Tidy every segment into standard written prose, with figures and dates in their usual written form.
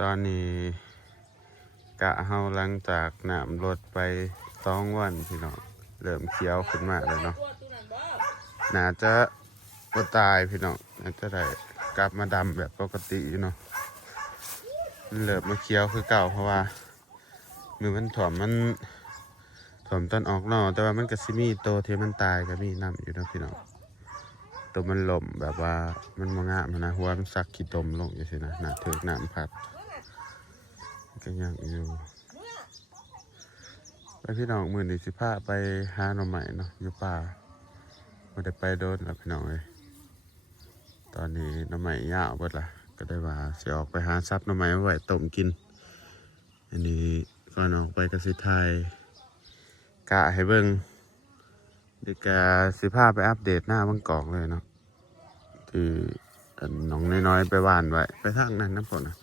ตอนนี้กะเฮาหลังจากน้ำลดไป2 วันพี่น้องเริ่มเขียวขึ้นมาแล้วเนาะน่าจะบ่ตายพี่น้องน่าจะได้กลับมาดำแบบปกติอยู่เนาะเริ่มมาเขียวคือเก่าเพราะว่ามือมันถ่วมตอนออกนอกแต่ว่ามันก็สิมีโตที่มันตายก็มีน้ำอยู่นะพี่น้องตัวมันหล่มแบบว่ามันมางามนะหัวมันซักขี้ตมลงอย่างนี้นะหนาถึกน้ำพัดก็ยังอยู่ไปพี่น้องมือนี้สิพาไปหาหน่อไม้เนาะอยู่ป่าไม่ได้ไปโดนแล้วพี่น้องเลยตอนนี้หน่อไม้ยาวเบิดละก็ได้ว่าสิออกไปหาซับหน่อไม้ไว้ต้มกินอันนี้ก่อนออกไปก็สิไทยกะให้เบิ่งดีกาสิพาไปอัปเดตหน้าบางกอกเลยเนาะที่น้องน้อยๆไปว่านไว้ไปทางนั้นน้ำฝนนะ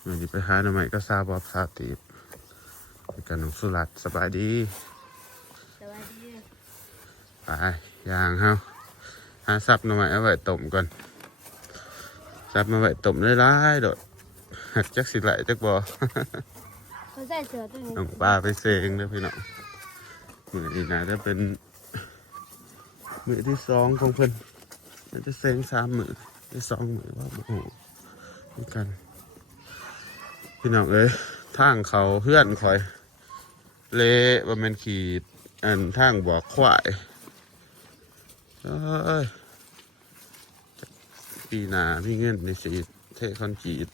เมื่อนี้ไปหาหน่อไม้ก็ซาบอบซาตีบไปกันน้องสุรัตน์สบายดีไปย่างเฮาหาซับหน่อไม้เอาไว้ต้มก่อนซับมาไว้ต้มได้ร้ายโดดหักจักสิไหลจักบ่น้องปลาไปเซงเลยพี่น้องมือนี้นะจะเป็นมือที่2ของเพิ่นจะเซง3 มือที่2 มือว่าโอ้โหนี่กันพี่น้องเอ้ยทางเขาเพื่อนคอยเละว่ามันขี่ทางบอกควายเอ้ยปีหน้าพี่เงินในสีเทคอนกรีต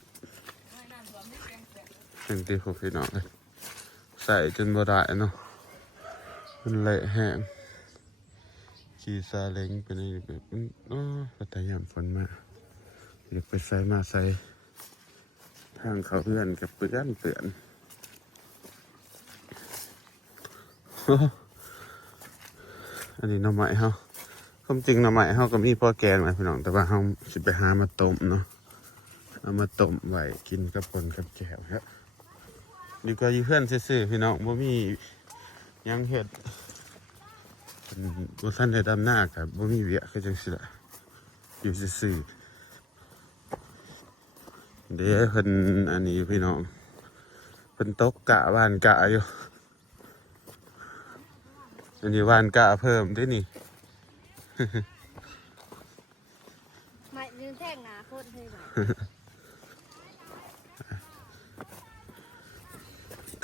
เป็นที่พวกพี่น้องใส่จนบ่ได้เนาะมันเละแห้งขี่ซาเล้งไปในแบบก็แต่ยามฝนมาอยากไปใส่มาใส่ทางเขาเพื่อนกับเปื่อนอันนี้หน่อไม้เฮาความจริงหน่อไม้เฮาก็มีพ่อแกงนะพี่น้องแต่ว่าเฮาสิไปหามาต้มเนาะเอามาต้มไว้กินกับปนกับแก้วครับดีกว่าอยู่เพื่อนซื่อๆพี่น้องบ่มียังเฮ็ดบ่ทันได้ดำหน้ากับบ่มีเวียคือจังซี่ล่ะอยู่ซื่อๆเดี๋ยวเพิ่นอันนี้พี่น้องเพิ่นตกกะว่านกะอยู่อันนี้ว่านกะเพิ่มด้วยนี่ไม่ยืนแท่งหนาโคตรเลยแบบ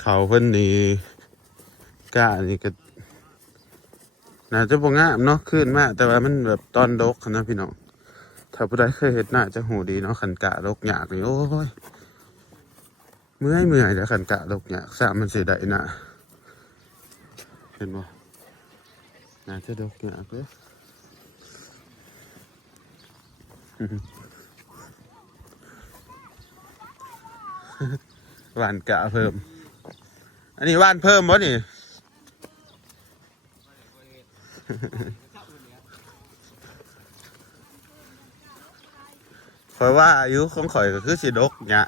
เขาเพิ่นนี่กะนี่ก็น่าจะบ่งามเนาะขึ้นมาแต่ว่ามันแบบตอนดกนะพี่น้องถ้าผู้ใดเคยเห็นน่าจะหูดีเนาะขันกะดกยากนี่โอ้ยเมื่อยแล้วขันกะดกยากสามมันสิได้นะเห็นบ่น่าจะดกยากเลยว่านกะเพิ่มอันนี้ว่านเพิ่มบ่นี่ข่อยว่าอายุของข่อยก็คือสิดกเนี่ย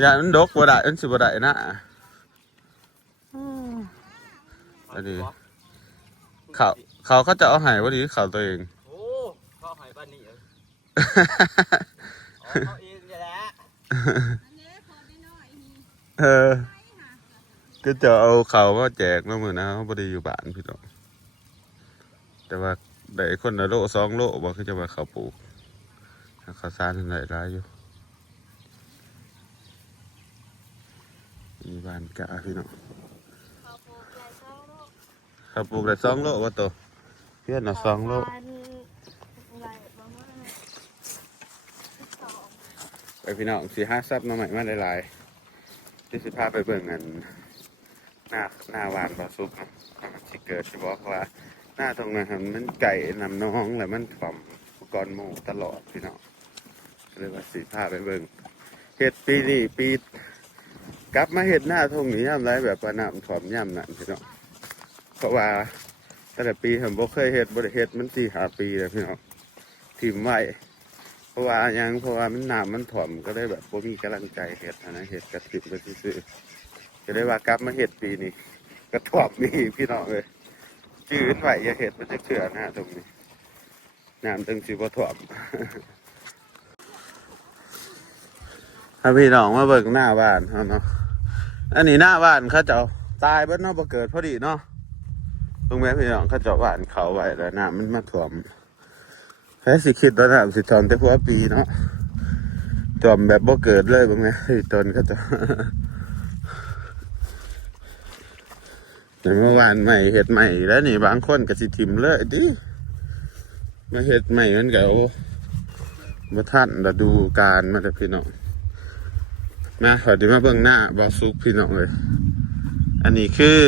อย่างนั้นดกบ่ได้อันสิบ่ได้นะอันนี้เขาจะเอาหายว่าดีเขาตัวเองโอ้เขาหายบ้านนี้เขาเองแหละก็จะเอาเขามาแจกแล้วมือนะเขาบ่ได้อยู่บ้านพี่น้องแต่ว่าได้คนละโล2 โลบอกคือจะมาเขาปลูกเขาสร้างอะไรร้ายอยู่มีบ้านกะพี่น้องเขาปลูกได้2 โลว่าตัวเพื่อนน่ะ2 โลไปพี่น้องสิหาซับมาใหม่มาหลายๆที่สิพาไปเบิ่งกันหน้าหวานปลาซุปเนาะมันสิเกิดที่บอกว่าหน้าตรงนั้นมันไก่นำน้องแล้วมันถ่อมก้อนหมูตลอดพี่น้องเลยว่าสิพาไปเบิ่งเห็ดปีนี้ปีกลับมาเห็ดหน้าทงนี้ย่ำไรแบบว่าน้ำถ่อมย่ำนั่นพี่น้องเพราะว่าตั้งแต่ปีผมบ่เคยเห็ดบ่ได้เห็ดมัน4-5 ปีแล้วพี่น้องถิ่มไว้เพราะว่ามันน้ำมันถ่อมก็ได้แบบบ่มีกำลังใจเห็ดนะเห็ดกระติบไปซื้อจะได้ว่ากลับมาเห็ดปีนี้กระถ่อมมีพี่น้องเลยจืดไหวอย่าเห็ดมันจะเชื่อนะตรงนี้น้ำตึงสิบ่ถ่อม ถ้าพี่น้องมาเบิ่งหน้าบ้านเขาเนาะอันนี้หน้าบ้านเขาเจ้าตายเบิดเนาะบ่เกิดพอดีเนาะตรงแม่พี่น้องเขาเจ้าบ้านเขาไว้แล้วน้ำมันมาท่วมแค่สิคิดว่าน้ำสิท่วมแต่พอปีเนาะท่วมแบบบ่เกิดเลยบางไงตนเขาเจ้า อย่างเมื่อวานใหม่เห็ดใหม่แล้วนี่บางคนก็สิทิมเลยดิมาเห็ดใหม่มันก็มาท่านฤดูกาลมาแต่พี่น้องมาขอดีมาเบิ่งหน้าบอสุกพี่น้องเลยอันนี้คือ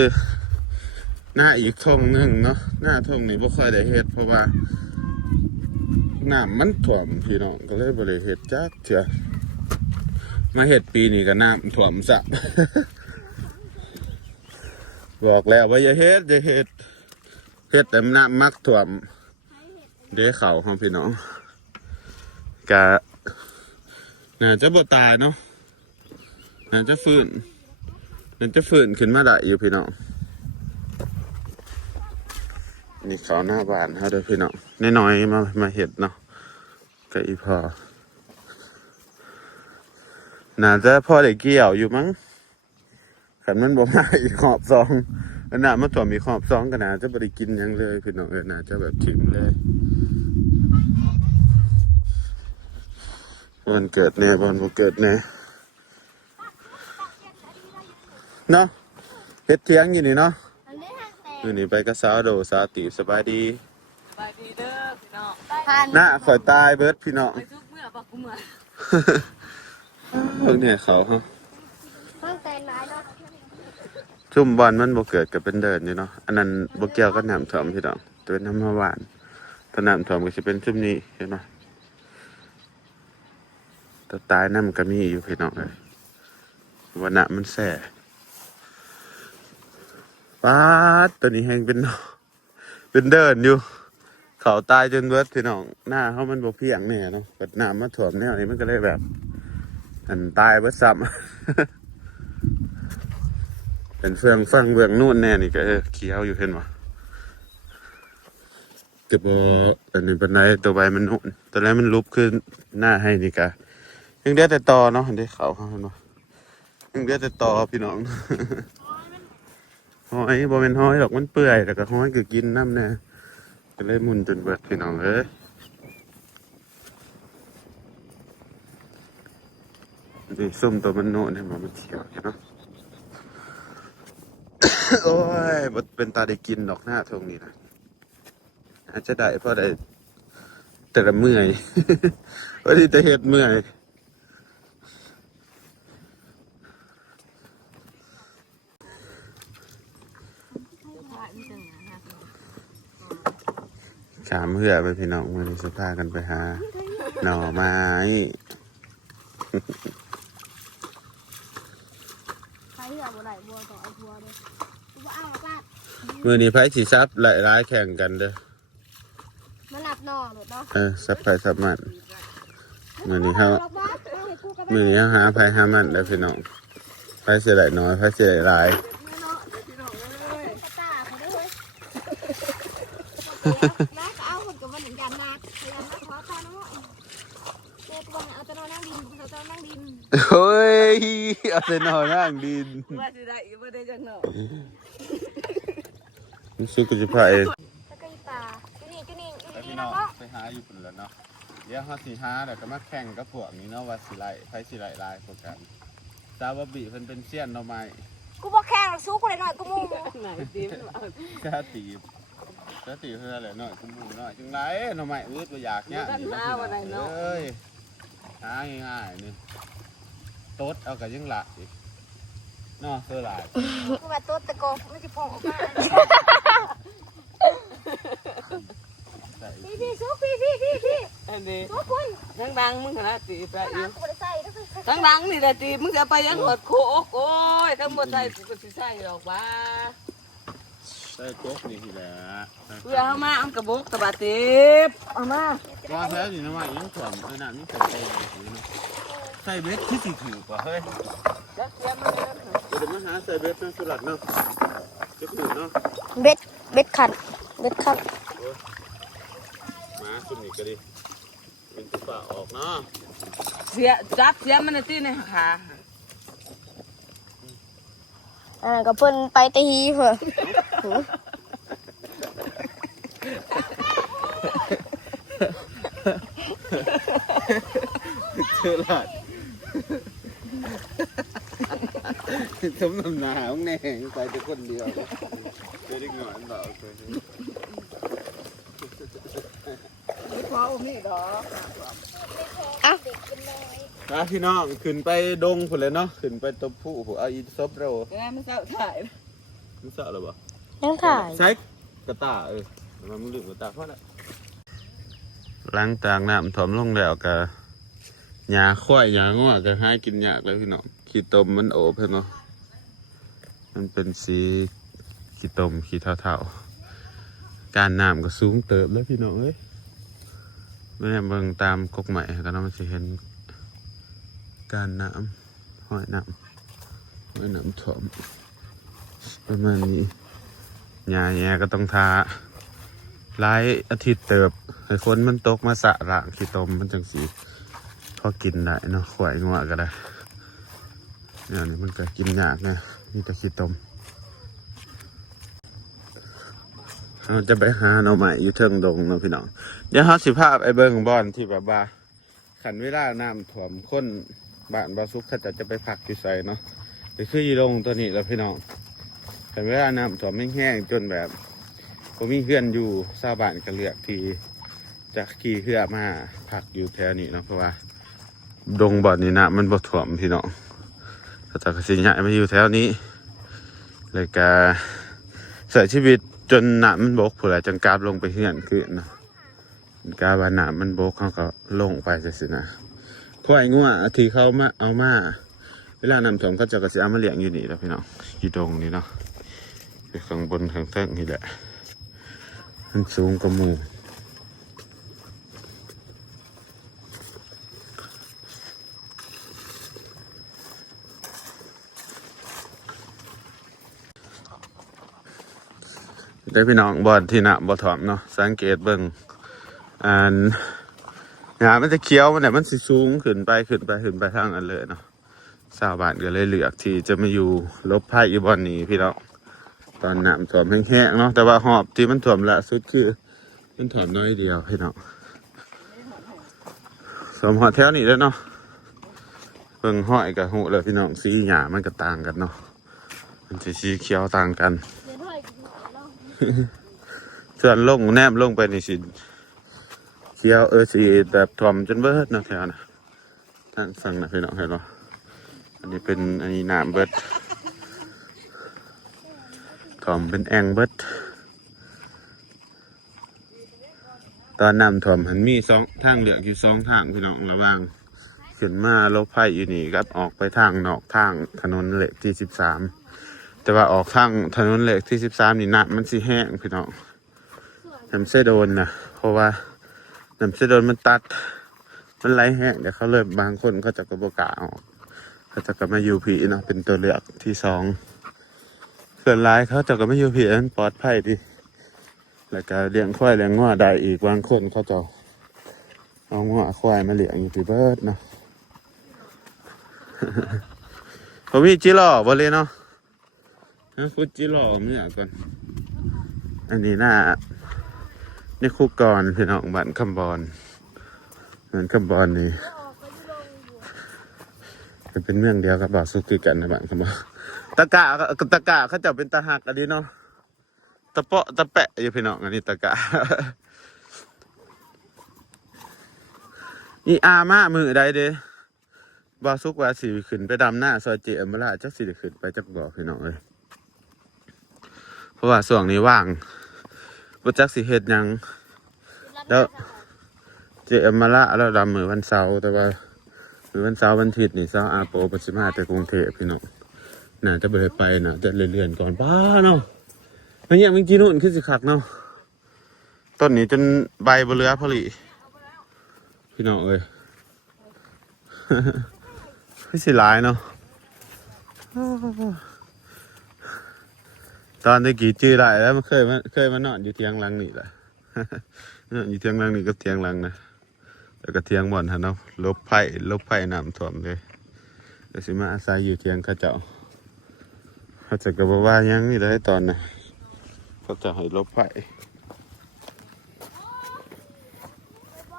หน้าอีกทงหนึ่งเนาะหน้าทงนี้บ่ค่อยได้เห็ดเพราะว่าน้ำมันท่วมพี่น้องก็เลยบ่ได้เห็ดจักเถื่อมาเห็ดปีนี้ก็น้ำท่วมซะ บอกแล้วว่าอย่าเฮ็ดอย่าเฮ็ดเฮ็ดแต่น้ำมักท่วมเด้เข่าของพี่น้องกะน่าจะบ่ตายเนาะน่าจะฟื้นขึ้นมาได้อยู่พี่น้องนี่เขาหน้าบ้านเขาเด้อพี่น้องน้อยๆมาเฮ็ดเนาะก็อีพอน่าจะพอได้เกี่ยวอยู่มั้งขันมันบ่มาอีกขอบซองอันน่ะมาถ่วมอีกขอบซองก็น่าจะบ่ได้กินหยังเลยพี่น้องน่าจะแบบถิ่มเลยวันเกิดแน่วันบ่เกิดแน่เนาะเฮ็ดเที่ยงอยู่นี่เนาะ อันนี้ทางแตก อยู่นี่ไปกับสาวโดสาวติ๋วสบายดี ไปดีเด้อพี่น้อง พัน หน้าข่อยตายเบิดพี่น้อง ไปทุกเมื่อปักกูเมื่อ เพิ่งเนี่ยเขาฮะ ทางแตกหลายเนาะ ชุ่มบอลมันบ่เกิดกับเป็นเดินอยู่เนาะอันนั้นบ่เกี่ยวกับน้ำท่วมพี่น้องแต่เป็นน้ำมาหวานถ้าน้ำท่วมก็สิเป็นชุ่มนี้เห็นไหมแต่ตายน้ำก็มีอยู่พี่น้องเลยวันน่ะมันแส่ป๊าดตัวนี้แห้งเป็นเป็นเดินอยู่เขาตายจนเบิดพี่น้องหน้าเขามันบ่เพียงแน่เนาะเกิดน้ำมาท่วมแนวนี้มันก็เลยแบบอันตายเบิดซ้ำ เป็นเฟืองฟังเบื้องนู่นแน่นี่ก็เขียวอยู่เห็นป่ะแต่พออันนี้เป็นไรตัวใบมันนู่นตัวแรกมันลุบขึ้นหน้าให้นี่กะยังเดือดแต่ตอเนาะเห็นได้เขาเห็นป่ะยังเดือดแต่ตอพี่น้อง หอยบ่เป็นหอยหรอกมันเปื่อยแต่ก็หอยก็กินน้ำแน่ก็เลยมุนจนเบิดพี่น้องเอ้ยนี่ส้มตัวมันโน่นเห็นป่ะมันเขียวเนาะ โอ้ยบ่เป็นตาได้กินดอกหน้าทงนี้นะอาจจะได้เพราะได้แต่ละเมื่อย ว่าที่จะเฮ็ดเมื่อยขามเหือไปพี่น้องมันจะพากันไปหาหน่อไม้ ใครอยากบัวไหลบัวต่อเอาบัวเลยบัวอ้าวลาด มือนี้ไพ่สีซับหลายร้ายแข่งกันเด้อ มาหลับนอนหลุดเนาะ ซับไพ่ซับมันมือนี้เขาหาไพ่หามันแล้วพี่น้องไพ่เสียหลายน้อยไพ่เสียหลายร้าย ตาเขาด้วยแล้วก็เอาคนกับมันหนึ่งยามมาพยายามมาขอตาน้อยเจ็บวันเอาตะนอนนั่งดินเอาตะนอนนั่งดิน เฮ้ยเอาแต่นอนนั่งดิน ว่าจะได้อีกว่าได้จังเนาะ มันสุกจะพาเอง แล้วก็อีป่าจุนี่จุนี่จุ แล้ว นี่ พี่ นะ น้อง เนาะ ไปหาอยู่ปุ่นแล้วเนาะเดี๋ยวเขาสีหาแล้วก็มาแข่งกับพวกนี้เนาะว่าสิไลไพ่สิไลลายพวกกันซาบะบีเพิ่นเป็นเซียนเนาะไม้ กูบอกแข่งหรอกสู้กูเลยหน่อยกูมู ไหนตีมันเอา กาตีบเพื่ออะไรหน่อยคุณหมูหน่อยจังไรเนาะไม้อืดบ่อยากเนี่ยเอ้ยหาง่ายๆนี่โต๊ดเอากับยังหลักอีกเนาะเสื้อหลาย กูมาตัวตะโกนไม่จะพอออกมา ใส่ พี่สู้พี่ อันนี้ สู้คุณ ดังๆมึงขนาดตีไปอยู่ กูไม่ได้ใส่แล้วคือ ดังๆนี่แหละตีมึงจะไปยังหดโคกโอ้ยทั้งหมดใส่กูสิใส่หรอกว่า ใส่โก๊กนี่ทีแหละ เพื่อเอามาเอากระบอกตะบะตีบเอามา ว่าแท้นี่นะไม้ยังถ่วมน้ำนี่ถ่วมเองใส่เบ็ดที่สิถือกว่าเฮ้ย จะเสียมันเลย เดี๋ยวมาหาใส่เบ็ดนะสุรัตเนาะจะถือเนาะ เบ็ดขัด มาสุ่มนี่ก็ดี เป็นตัวป่าออกเนาะ เสียจับเสียมันตีในขา ก็เพิ่นไปตีเพิ่น เชื่อหลาดสมน้ำหนาของแน่ไปแต่คนเดียวเจอได้เงินต่อเคย พอมีดอก พี่น้องขึ้นไปดงผุนเลยเนาะขึ้นไปตบผู้ผู้เอาอีซบเรา แกมันเศร้าถ่าย มึงเสาหรือเปล่า ยังถ่าย ใช้กระตามันมึงลืมกระตาเพราะอะไรล้างตางน้ำถมลงแล้วก็หญ้าควายหญ้าง้อก็ให้กินยากเลยพี่น้องขี้ตมมันโอบเนาะมันเป็นสีขี้ตมขี้เท่าๆการน้ำก็สูงเติบแล้วพี่น้องเอ้ยแม่เบิ่งตามกกใหม่ก็น่ามันจะเห็นการน้ำห้อยน้ำถ่วมประมาณนี้หญ้าแย่ก็ต้องทาหลายอาทิตย์เติบให้ฝนมันตกมาสะร่างขี้ตมมันจังสีพอกินได้เนาะข่อยงัวก็ได้เนี่ยนี่มันก็กินยากนะมีแต่ขี้ตมเราจะไปหาหน่อไม้อยู่เทิงดงเนาะพี่น้องเดี๋ยวเขาสิภาพไอ้เบิ้งบอนที่แบบว่าขันเวลาน้ำถ่วมคนบ้านบาซุกเขาจะไปพักอยู่ใส่เนาะก็คือยีลงตัวนี้แล้วพี่น้องขันเวลาน้ำถ่วมแห้งๆจนแบบผมมีเพื่อนอยู่ชาวบ้านก็เลือกที่จะขี่เรือมาพักอยู่แถวนี้เนาะเพราะว่าดงบ่อนนี้นะมันบ่ถ่วมพี่น้องเขาจะกระสิย้ายมาอยู่แถวนี้เลยก็เสียชีวิตจนหนามันบกผู้ใดจนกราบลงไปเหือนขึ้นเนาะกาบาหนามันบกเขาก็ลงไปสินะควายงัวที่เขามาเอามาเวลาน้ำถ่วมเขาจะกระสิเอามาเลี้ยงอยู่นี่แล้วพี่น้องอยู่ตรงนี้เนาะอยู่ข้างบนข้างเทิงนี่แหละมันสูงกว่าหมู่ได้พี่น้องบอลที่น่ะบ่ถ่วมเนาะสังเกตเบิ่งหญ้ามันจะเขียวมันเนี่ยมันสิสูงขึ้นไปทางนั้นเลยเนาะชาวบ้านก็เลยเลือกที่จะมาอยู่ลบภัยอยู่บอนนี้พี่น้องตอนน้ำถ่วมแห้งๆเนาะแต่ว่าหอบที่มันถ่วมละสุดคือมันถ่วมน้อยเดียวพี่น้องสมหอแถวนี้แล้วเนาะเบิ่งห้อยกับหูเลยพี่น้องสีหญ้ามันก็ต่างกันเนาะมันจะสีเขียวต่างกันส่วนลงแนบลงไปในสิเขียวสีแบบถ่วมจนเบิดนะแถวนะท่านฟังนะพี่น้องเห็นป่ะอันนี้เป็นอันนี้น้ำเบิดถ่วมเป็นแองเบิดตอนน้ำถ่วมมันมีสองทางเลือกอยู่2ทางพี่น้องระหว่างขึ้นมาลบภัยอยู่นี่ครับออกไปทางนอกทางถนนเหล็กที่13แต่ว่าออกทางถนนเหล็กที่13นี่น้ำมันสิแห้งพี่น้องน้ำเสโดนนะเพราะว่าน้ำเสโดนมันตัดมันไหลแห้งเดี๋ยวเขาเลยบางคนเขาจะกระโบกาออกเขาจะกลับมาอยู่ผีเนาะเป็นตัวเลือกที่2ส่วนร้ายเขาจะกลับมาอยู่ผีนั้นปลอดภัยดีแล้วก็เลี้ยงควายเลี้ยงงัวได้อีกบางคนเขาจะเอางัวควายมาเลี้ยงอยู่ที่เบิดเนาะ ผมมีจิหล่อบ่เลยเนาะฟุตจิหล่อเนี่ยก่อนอันนี้หน้านี่คู่กรพี่น้องบ้านคำบอนบ้านคำบอนนี่จะเป็นเมืองเดียวกับบ่าวสุกคือกันนะบ้านคำบอนตะกะเขาจะเป็นตะหักอันนี้เนาะตะเปาะตะแปะอยู่พี่น้องอันนี้ตะกะ นี่อามามือใดเด้บ่าวสุกว่าสิขึ้นไปดำหน้าซอยเจอมราจักสิได้ขึ้นไปจักบ่พี่น้องเอ้ยเพราะว่าช่วงนี้ว่างบ่จักสิเฮ็ดหยังแล้วเจอมราแล้วดำมือวันเสาร์แต่ว่ามือวันเสาร์วันอาทิตย์นี่เสาร์อาโปปัสิมาแต่กรุงเทพพี่น้องน่าจะบ่ได้ไปน่ะจะเลื่อนๆก่อนป้าเนาะมันยังมีจีนุ่นคือสิคักเนาะต้นนี้จนใบบ่เหลือพอดีพี่น้องเอ้ย ไม่สิหลายเนาะตอนตะกี้จื้อได้แล้วมันเคยมานอนอยู่เตียงหลังนี่แหละ นอนอยู่เตียงหลังนี่กับเตียงหลังนะ แล้วก็เทียงบ่อนฮะเนาะลบไผ่น้ำท่วมเลยเดี๋ยวสิมาอาศัยอยู่เทียงเขาเจ้าก็บอกว่ายังนี่เลยตอนน่ะเขาจะให้ลบไผ่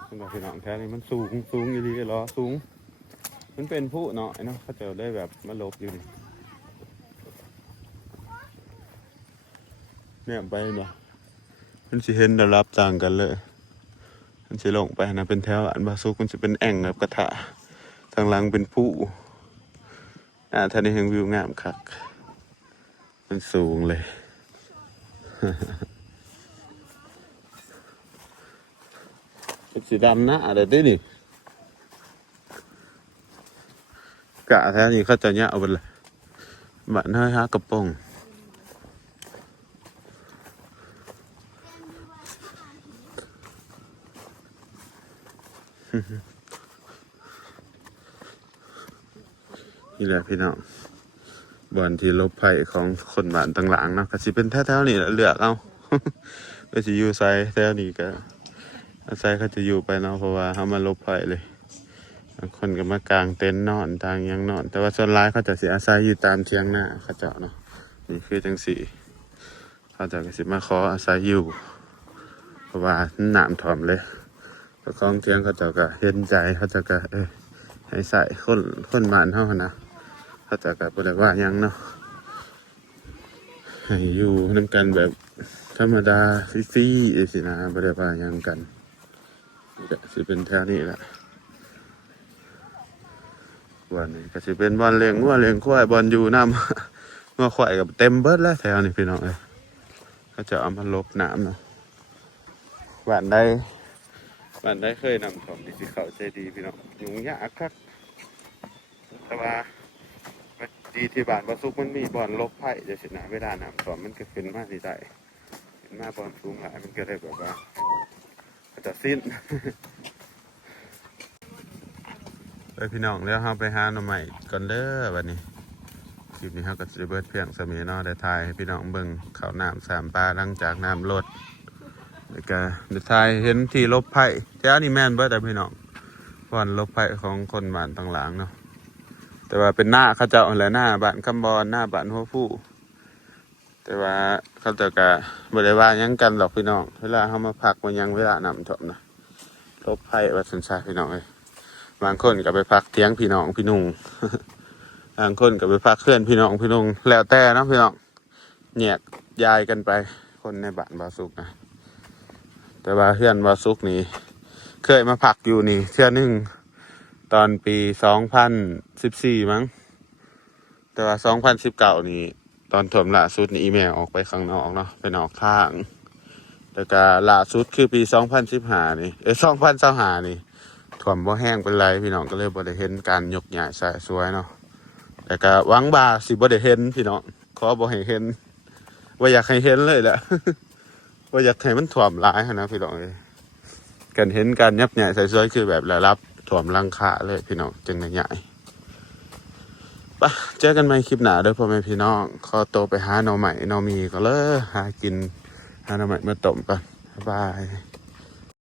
สำหรับพี่น้องแท้นี่มันสูงอีหลีเหรอสูงมันเป็นผู้เนาะเนาะเขาจะได้แบบมาลบอยู่นี่เนี่ยไปเนาะมันสิเห็นระดับต่างกันเลยมันสิลงไปนะเป็นแถวอันบาซุกมันจะเป็นแอ่งแบบกระทะทางหลังเป็นผู้ท่านนี้เห็นวิวงามคักมันสูงเลย เป็นสีดำนะอะไรได้ดิกะแท้นี่เขาจะเนี่ยเอาไปเลยบ้านเฮ้ยฮะกระป๋องนี่แหละพี่น้องบอนที่ลบภัยของคนบ้านต่างหลังเนาะก็สิเป็นแถวๆนี่แหละเลือกเอา ก็สิอยู่ไซแถวนี้ก็อาศัยเขาจะอยู่ไปเนาะเพราะว่าเขามาลบภัยเลยบางคนก็มากางเต็นท์นอนทางยังนอนแต่ว่าส่วนร้ายเขาจะสิอาศัยอยู่ตามเชียงหน้าเขาเจาะเนาะนี่คือจังสี่เขาจะก็สิมาขออาศัยอยู่เพราะว่าน้ำท่วมเลยเจ้าของเทียงเขาเจะก็เห็นใจเขาจะก็ให้ใส่คนบ้านเขานะเขาจะก็บ่ได้ว่าหยังเนาะให้อยู่นํกันแบบธรรมดาฟรีๆสินะบ่ได้ว่าหยังกันนี่ก็สิเป็นแถวนี้แหละวันนี้ก็สิเป็นบอลเลี้ยงวัวเลี้ยงควายบอลอยู่น้ำงัวควายกับเต็มเบิดแล้วแถวนี้พี่น้องเอ้ยเขาจะเอามาลบน้ำเนาะบ้านได้เคยนำของดิจิเขาใจดีพี่น้องยุ่งยากครับแต่ว่าดีที่บ้านประสุกมันมีบอลลบไผ่จะชนะเวลาน้ำท่วมมันก็ขึ้นมาที่ได้ขึ้นมาบอลสูงหลายมันก็ได้แบบว่าจะสิ้น ไปพี่น้องแล้วเราไปหาหน่อใหม่ก่อนเด้อวันนี้คลิปนี้เราก็จะเบิดเพียงสมีเนาะได้ถ่ายให้พี่น้องเบิ่งเขาน้ำ3 ปลาหลังจากน้ำลดแล้วก็ได้ถ่ายเห็นที่ลบไผ่แถวนี้แม่นเบิดแต่พี่น้องบอลลบไผ่ของคนบ้านต่างหลังเนาะแต่ว่าเป็นหน้าเขาเจ้าและหน้าบ้านคำบอนหน้าบ้านหัวผู้แต่ว่าเขาเจ้าก็บ่ได้ว่าหยังกันหรอกพี่น้องเวลาเขามาพักมันยังเวลาน้ำท่วมนะลบไผ่ว่าสนใจพี่น้องเลยบางคนก็ไปพักเที่ยงพี่น้องพี่นุ่ง บางคนก็ไปพักเพื่อนพี่น้องพี่นุ่งแล้วแต่นะพี่น้องแยกย้ายกันไปคนในบ้านบาสุกนะแต่ว่าเพื่อนบาสุกนี่เคยมาพักอยู่นี่เทื่อนึงตอนปี2014มั้งแต่ว่า2019นี่ตอนถ่วมล่าสุดนี่อีเมลออกไปข้างนอกเนาะไปนอกทางแต่ก็ล่าสุดคือปี2015นี่2025นี่ถ่วมบ่แห้งเป็นไรพี่น้องก็เลยบ่ได้เห็นการยกย้ายสายสวยเนาะแต่ก็หวังว่าสิบ่ได้เห็นพี่น้องขอบ่ให้เห็นว่าอยากให้เห็นเลยแหละ ว่าอยากให้มันถ่วมหลายนะพี่น้องเลยกันเห็นการยับย้ายสายสวยคือแบบระดับถ่วมรังคาเลยพี่น้องจึงได้ย้ายไปเจอกันใหม่คลิปหน้าเด้อพ่อแม่พี่น้องขอตัวไปหาหน่อใหม่หน่อมีก็เลยหากินหาหน่อใหม่มาต้มกันบ๊ายบาย